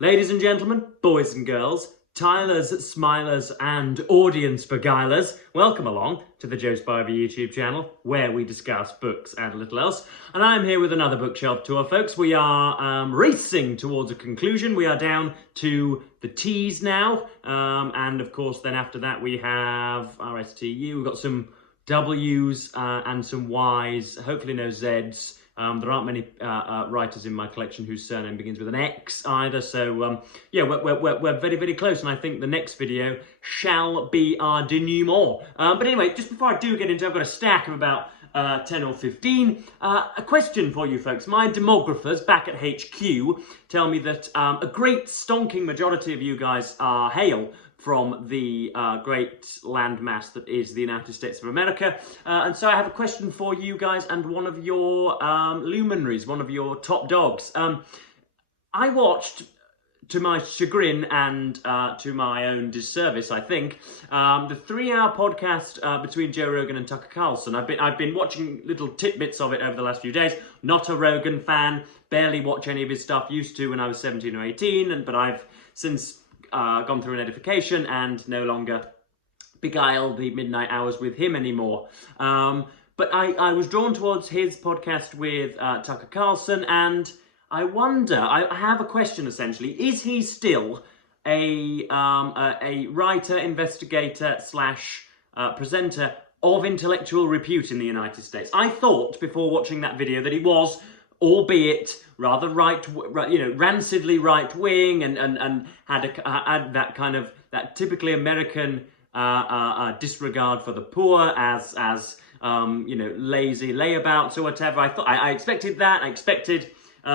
Ladies and gentlemen, boys and girls, tilers, smilers and audience beguilers, welcome along to the Joe Spivey YouTube channel where we discuss books and a little else. And I'm here with another bookshelf tour, folks. We are racing towards a conclusion. We are down to the T's now. And of course, then after that we have RSTU. We've got some W's and some Y's, hopefully no Z's. There aren't many writers in my collection whose surname begins with an X either, so yeah, we're very, very close, and I think the next video shall be our denouement. But anyway, just before I do get into it, I've got a stack of about 10 or 15. A question for you folks. My demographers back at HQ tell me that a great stonking majority of you guys hail from the great landmass that is the United States of America. And so I have a question for you guys and one of your luminaries, one of your top dogs. I watched, to my chagrin and to my own disservice, I think, the 3-hour podcast between Joe Rogan and Tucker Carlson. I've been watching little tidbits of it over the last few days. Not a Rogan fan, barely watch any of his stuff. Used to when I was 17 or 18, but I've since gone through an edification and no longer beguile the midnight hours with him anymore. But I was drawn towards his podcast with Tucker Carlson, and I wonder, I have a question essentially. Is he still a writer, investigator / presenter of intellectual repute in the United States? I thought before watching that video that he was, albeit rather rancidly right-wing, and had that kind of, that typically American disregard for the poor as lazy layabouts or whatever. I expected that. I expected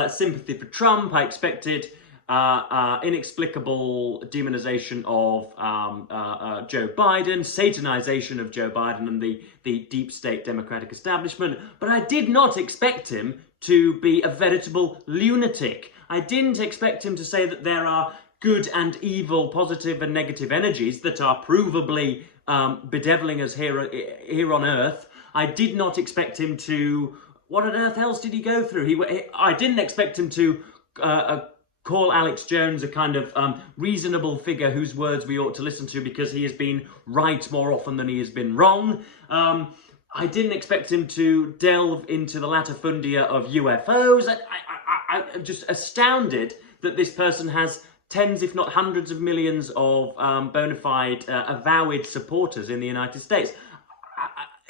sympathy for Trump. I expected inexplicable demonization of Joe Biden, satanization of Joe Biden and the deep state Democratic establishment. But I did not expect him to be a veritable lunatic. I didn't expect him to say that there are good and evil, positive and negative energies that are provably bedeviling us here on Earth. I did not expect him to... What on earth else did he go through? I didn't expect him to call Alex Jones a kind of reasonable figure whose words we ought to listen to because he has been right more often than he has been wrong. I didn't expect him to delve into the latifundia of UFOs. I'm just astounded that this person has tens, if not hundreds of millions of bona fide, avowed supporters in the United States.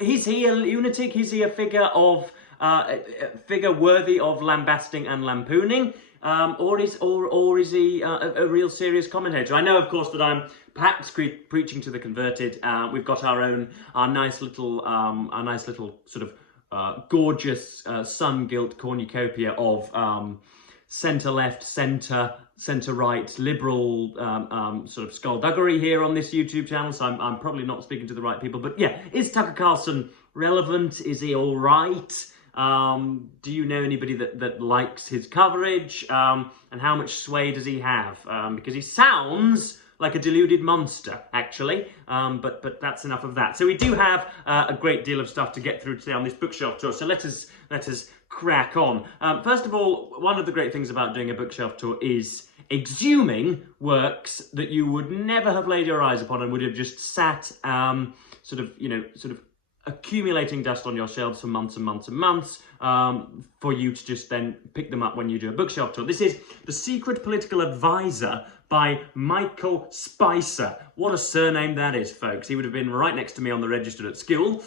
Is he a lunatic? Is he a figure worthy of lambasting and lampooning? Or is he a real serious commentator? I know, of course, that I'm perhaps preaching to the converted. We've got our nice little sort of gorgeous sun-gilt cornucopia of centre-left, centre-right, liberal sort of skullduggery here on this YouTube channel. So I'm probably not speaking to the right people. But yeah, is Tucker Carlson relevant? Is he all right? Do you know anybody that likes his coverage? And how much sway does he have? Because he sounds like a deluded monster, actually. But that's enough of that. So we do have a great deal of stuff to get through today on this bookshelf tour. So let us crack on. First of all, one of the great things about doing a bookshelf tour is exhuming works that you would never have laid your eyes upon and would have just sat sort of accumulating dust on your shelves for months and months and months, for you to just then pick them up when you do a bookshelf tour. This is The Secret Political Advisor by Michael Spicer. What a surname that is, folks. He would have been right next to me on the register at school.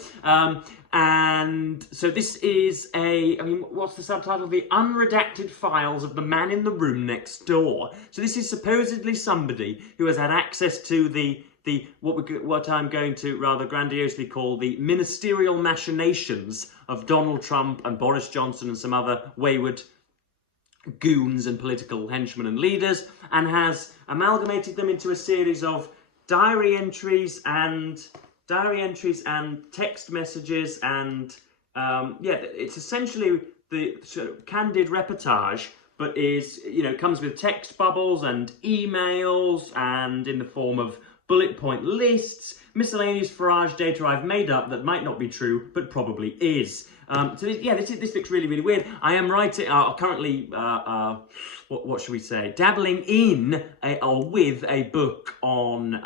And so this is what's the subtitle? The Unredacted Files of the Man in the Room Next Door. So this is supposedly somebody who has had access to what I'm going to rather grandiosely call the ministerial machinations of Donald Trump and Boris Johnson and some other wayward goons and political henchmen and leaders, and has amalgamated them into a series of diary entries and text messages, and it's essentially the sort of candid reportage, but is, comes with text bubbles and emails and in the form of bullet point lists, miscellaneous farage data I've made up that might not be true, but probably is. This looks really, really weird. I am writing, currently, what should we say, dabbling in or with a book on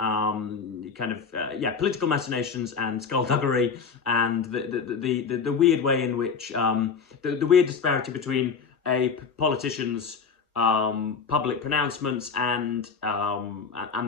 political machinations and skullduggery, and the weird way in which the weird disparity between a politician's public pronouncements and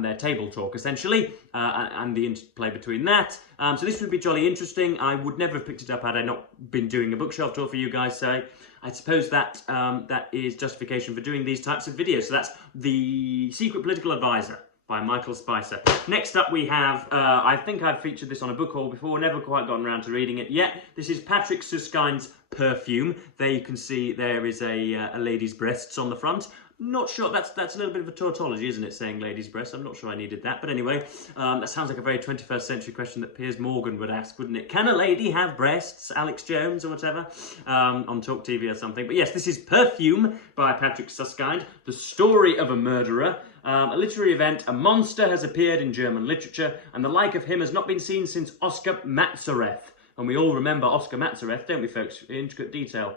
their table talk, essentially, and the interplay between that. So this would be jolly interesting. I would never have picked it up had I not been doing a bookshelf tour for you guys, so I suppose that that is justification for doing these types of videos. So that's The Secret Political Advisor by Michael Spicer. Next up we have, I think I've featured this on a book haul before, never quite gotten around to reading it yet. This is Patrick Suskind's Perfume. There you can see there is a lady's breasts on the front. Not sure, that's a little bit of a tautology, isn't it, saying lady's breasts? I'm not sure I needed that, but anyway, that sounds like a very 21st century question that Piers Morgan would ask, wouldn't it? Can a lady have breasts, Alex Jones or whatever, on Talk TV or something? But yes, this is Perfume by Patrick Suskind, the story of a murderer. A literary event, a monster has appeared in German literature, and the like of him has not been seen since Oscar Matzereth. And we all remember Oscar Matzereth, don't we, folks? In intricate detail.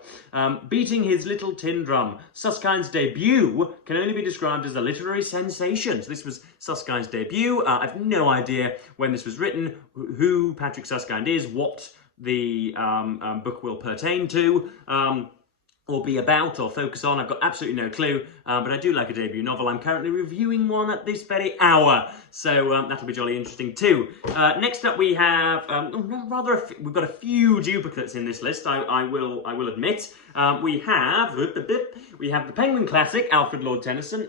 Beating his little tin drum. Suskind's debut can only be described as a literary sensation. So this was Suskind's debut. I've no idea when this was written, who Patrick Suskind is, what the book will pertain to. Or be about, or focus on. I've got absolutely no clue, but I do like a debut novel. I'm currently reviewing one at this very hour, so that'll be jolly interesting too. Next up we have, we've got a few duplicates in this list, I will admit. We have the Penguin classic, Alfred Lord Tennyson,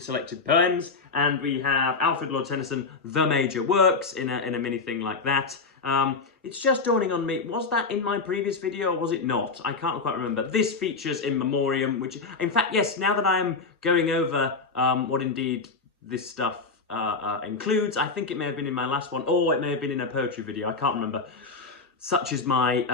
selected poems, and we have Alfred Lord Tennyson, The Major Works, in a mini thing like that. It's just dawning on me, was that in my previous video or was it not? I can't quite remember. This features in memoriam, which, in fact, yes, now that I am going over what indeed this stuff includes, I think it may have been in my last one, or it may have been in a poetry video, I can't remember. Such is my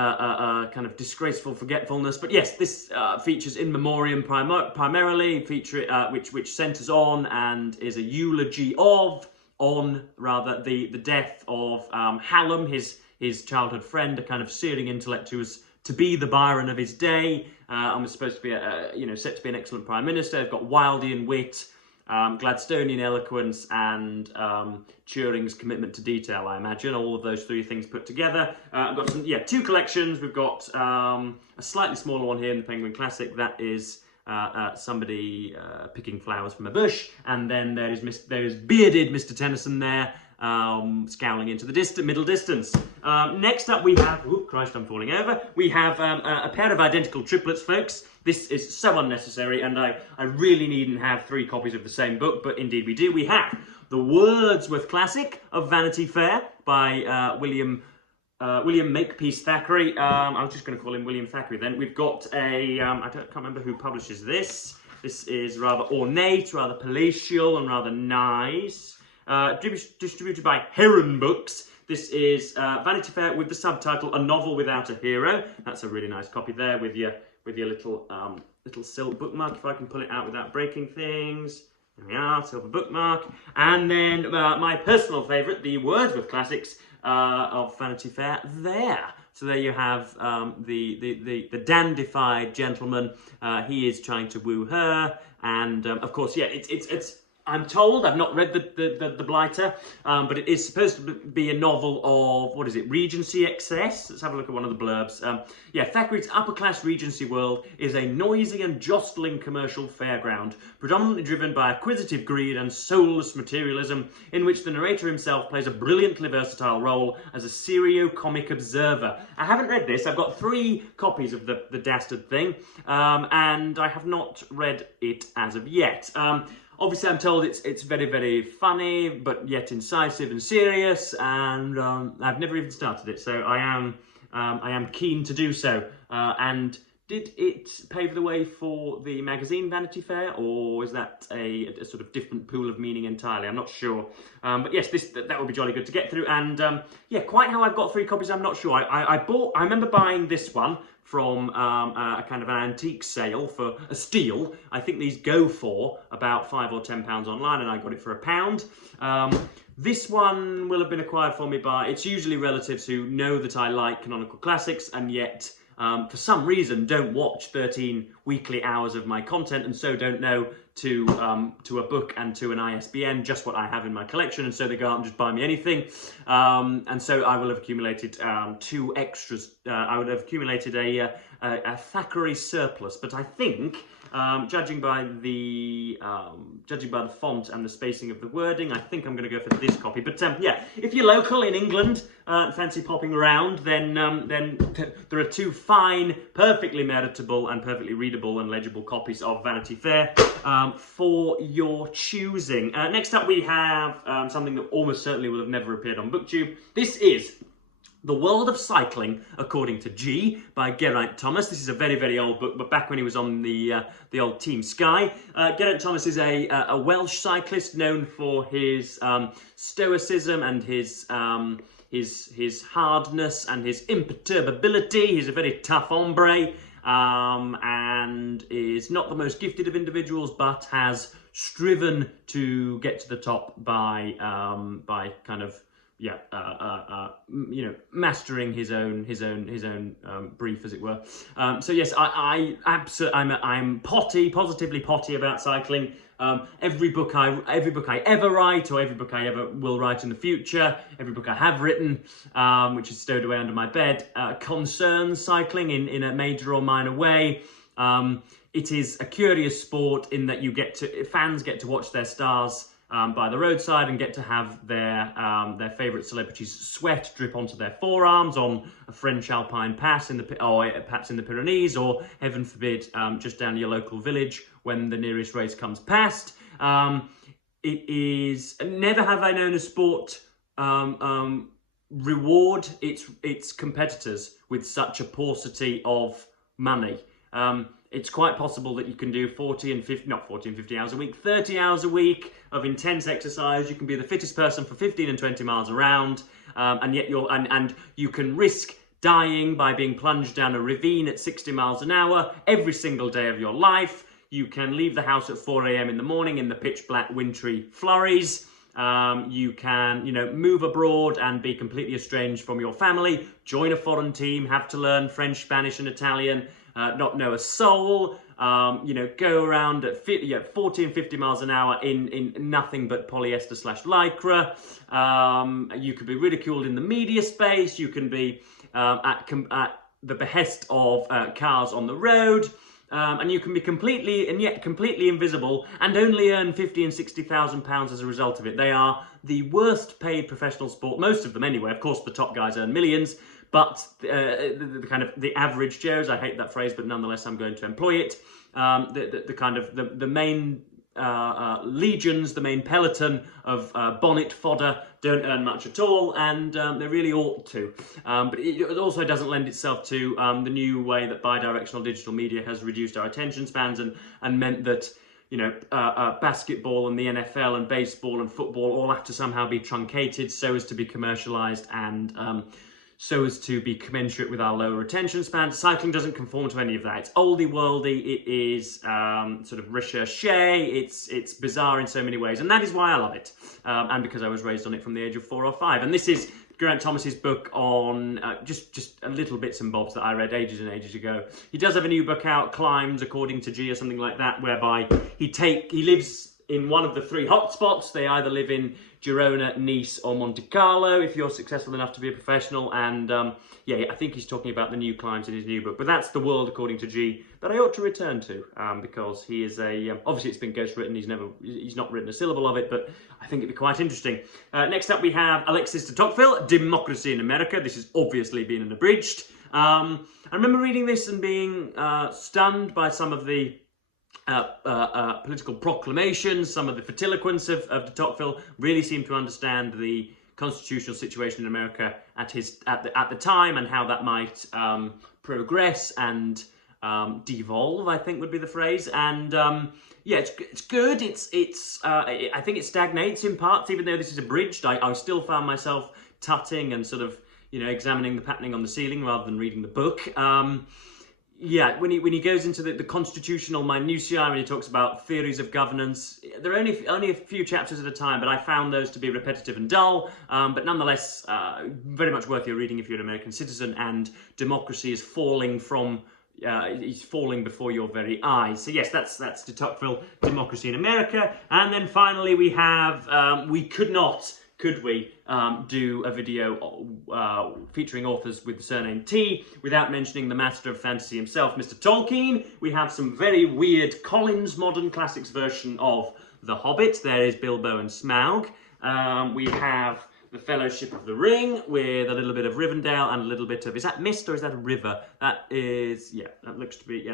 kind of disgraceful forgetfulness. But yes, this features in memoriam primarily, which centres on and is a eulogy on the death of Hallam, his childhood friend, a kind of searing intellect who was to be the Byron of his day, and was supposed to be set to be an excellent prime minister. They've got Wildean wit, Gladstonian eloquence, and Turing's commitment to detail, I imagine. All of those three things put together. I've got two collections. We've got a slightly smaller one here in the Penguin Classic. That is somebody picking flowers from a bush, and then there is bearded Mr. Tennyson there, scowling into the middle distance. Next up we have, oh Christ, I'm falling over. We have a pair of identical triplets, folks. This is so unnecessary, and I really needn't have 3 copies of the same book, but indeed we do. We have the Wordsworth Classic of Vanity Fair by William Makepeace Thackeray. I was just going to call him William Thackeray then. We've got I can't remember who publishes this. This is rather ornate, rather palatial, and rather nice. Distributed by Heron Books. This is Vanity Fair with the subtitle A Novel Without a Hero. That's a really nice copy there with your little silk bookmark, if I can pull it out without breaking things. There we are, silver bookmark. And then my personal favourite, the Wordsworth Classics of Vanity Fair there. So there you have the dandified gentleman. He is trying to woo her, and of course, yeah, it's. I'm told, I've not read the Blighter, but it is supposed to be a novel of, what is it, Regency excess? Let's have a look at one of the blurbs. Thackeray's upper-class Regency world is a noisy and jostling commercial fairground, predominantly driven by acquisitive greed and soulless materialism, in which the narrator himself plays a brilliantly versatile role as a serio-comic observer. I haven't read this. I've got 3 copies of the dastard thing, and I have not read it as of yet. Obviously, I'm told it's very, very funny, but yet incisive and serious, and I've never even started it, so I am keen to do so. And did it pave the way for the magazine Vanity Fair, or is that a sort of different pool of meaning entirely? I'm not sure. But yes, that would be jolly good to get through. And yeah, quite how I've got 3 copies, I'm not sure. I remember buying this one from a kind of an antique sale for a steal. I think these go for about £5 or £10 online, and I got it for £1. This one will have been acquired for me by, it's usually relatives who know that I like canonical classics and yet for some reason don't watch 13 weekly hours of my content, and so don't know to a book and to an ISBN just what I have in my collection, and so they go out and just buy me anything. And so I will have accumulated 2 extras. I would have accumulated a Thackeray surplus, but I think judging by the font and the spacing of the wording, I think I'm going to go for this copy. But yeah, if you're local in England, fancy popping around, then there are 2 fine, perfectly meritable and perfectly readable and legible copies of Vanity Fair for your choosing. Next up, we have something that almost certainly will have never appeared on BookTube. This is The World of Cycling According to G by Geraint Thomas. This is a very, very old book, but back when he was on the old Team Sky. Geraint Thomas is a Welsh cyclist known for his stoicism and his hardness and his imperturbability. He's a very tough hombre and is not the most gifted of individuals, but has striven to get to the top by kind of mastering his own brief, as it were. So yes, I'm positively potty about cycling. Every book I ever write, or every book I ever will write in the future, every book I have written, which is stowed away under my bed, concerns cycling in a major or minor way. It is a curious sport in that fans get to watch their stars by the roadside and get to have their favourite celebrities' sweat drip onto their forearms on a French alpine pass perhaps in the Pyrenees, or heaven forbid just down your local village when the nearest race comes past. It is, never have I known a sport reward its competitors with such a paucity of money. It's quite possible that you can do 40 and 50 hours a week, 30 hours a week of intense exercise. You can be the fittest person for 15 and 20 miles around, and yet you can risk dying by being plunged down a ravine at 60 miles an hour every single day of your life. You can leave the house at 4 a.m. in the morning in the pitch black wintry flurries. You can, move abroad and be completely estranged from your family, join a foreign team, have to learn French, Spanish and Italian, not know a soul, go around at 40 and 50 miles an hour in nothing but polyester/lycra. You could be ridiculed in the media space. You can be at the behest of cars on the road. And you can be completely invisible and only earn £50,000 and £60,000 as a result of it. They are the worst paid professional sport, most of them anyway. Of course, the top guys earn millions, but the average Joes, I hate that phrase, but nonetheless I'm going to employ it. The main legions, the main peloton of bonnet fodder don't earn much at all, and they really ought to. But it also doesn't lend itself to the new way that bidirectional digital media has reduced our attention spans and meant that basketball and the NFL and baseball and football all have to somehow be truncated so as to be commercialized and so as to be commensurate with our lower attention span. Cycling doesn't conform to any of that. It's oldie worldy, it is sort of recherche, it's bizarre in so many ways, and that is why I love it. And because I was raised on it from the age of 4 or 5. And this is Geraint Thomas's book on just a little bits and bobs that I read ages and ages ago. He does have a new book out, Climbs According to G or something like that, whereby he lives in one of the 3 hotspots. They either live in Girona, Nice or Monte Carlo if you're successful enough to be a professional, and I think he's talking about the new climbs in his new book. But that's The World According to G that I ought to return to because he is obviously it's been ghostwritten, he's not written a syllable of it, but I think it'd be quite interesting. Next up we have Alexis de Tocqueville, Democracy in America. This has obviously been an abridged. I remember reading this and being stunned by some of the political proclamations. Some of the fertiloquence of de Tocqueville really seemed to understand the constitutional situation in America at the time and how that might progress and devolve, I think would be the phrase. And it's good. I think it stagnates in parts, even though this is abridged. I still found myself tutting and sort of examining the patterning on the ceiling rather than reading the book. yeah, when he goes into the constitutional minutiae, when he talks about theories of governance, there are only a few chapters at a time, but I found those to be repetitive and dull. But nonetheless, very much worth your reading if you're an American citizen. And democracy is falling from. He's falling before your very eyes. So yes, that's de Tocqueville, Democracy in America. And then finally we have we could not. Could we do a video featuring authors with the surname T without mentioning the master of fantasy himself, Mr. Tolkien? We have some very weird Collins Modern Classics version of The Hobbit. There is Bilbo and Smaug. We have The Fellowship of the Ring with a little bit of Rivendell and a little bit of, is that mist or is that a river? That is, yeah, that looks to be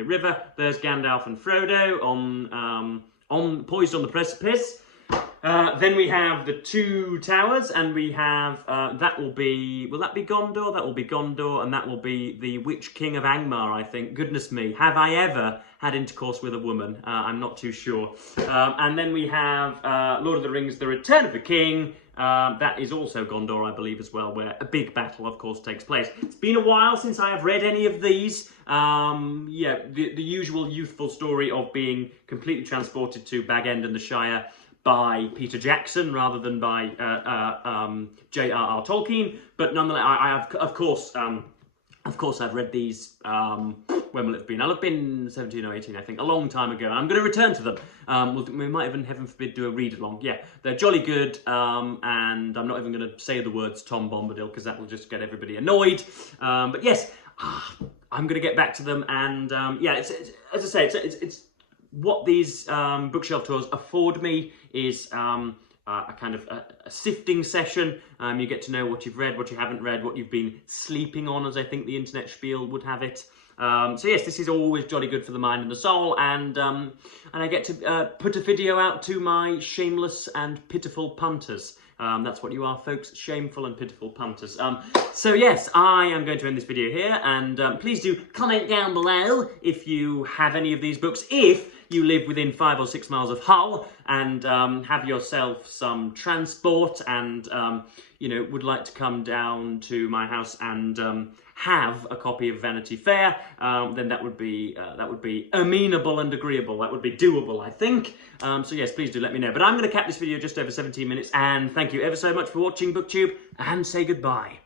a river. There's Gandalf and Frodo on poised on the precipice. Then we have the Two Towers, and we have, that will be Gondor? That will be Gondor, and that will be the Witch King of Angmar, I think. Goodness me, have I ever had intercourse with a woman? I'm not too sure. And then we have Lord of the Rings, The Return of the King. That is also Gondor, I believe, as well, where a big battle, of course, takes place. It's been a while since I have read any of these. Yeah, the usual youthful story of being completely transported to Bag End and the Shire by Peter Jackson rather than by J.R.R. Tolkien, but nonetheless, I have, of course, I've read these. When will it have been? I'll have been 17 or 18, I think, a long time ago. And I'm going to return to them. We might even, heaven forbid, do a read along. Yeah, they're jolly good, and I'm not even going to say the words Tom Bombadil because that will just get everybody annoyed. But yes, I'm going to get back to them, and yeah, it's as I say, it's what these bookshelf tours afford me is a kind of a sifting session. You get to know what you've read, what you haven't read, what you've been sleeping on, as I think the internet spiel would have it. So yes, this is always jolly good for the mind and the soul, and I get to put a video out to my shameless and pitiful punters. That's what you are, folks, shameful and pitiful punters. So yes, I am going to end this video here, and please do comment down below if you have any of these books, if you live within 5 or 6 miles of Hull and have yourself some transport and you know, would like to come down to my house and have a copy of Vanity Fair, then that would be amenable and agreeable. That would be doable, I think. So yes, please do let me know. But I'm going to cap this video just over 17 minutes, and thank you ever so much for watching BookTube, and say goodbye.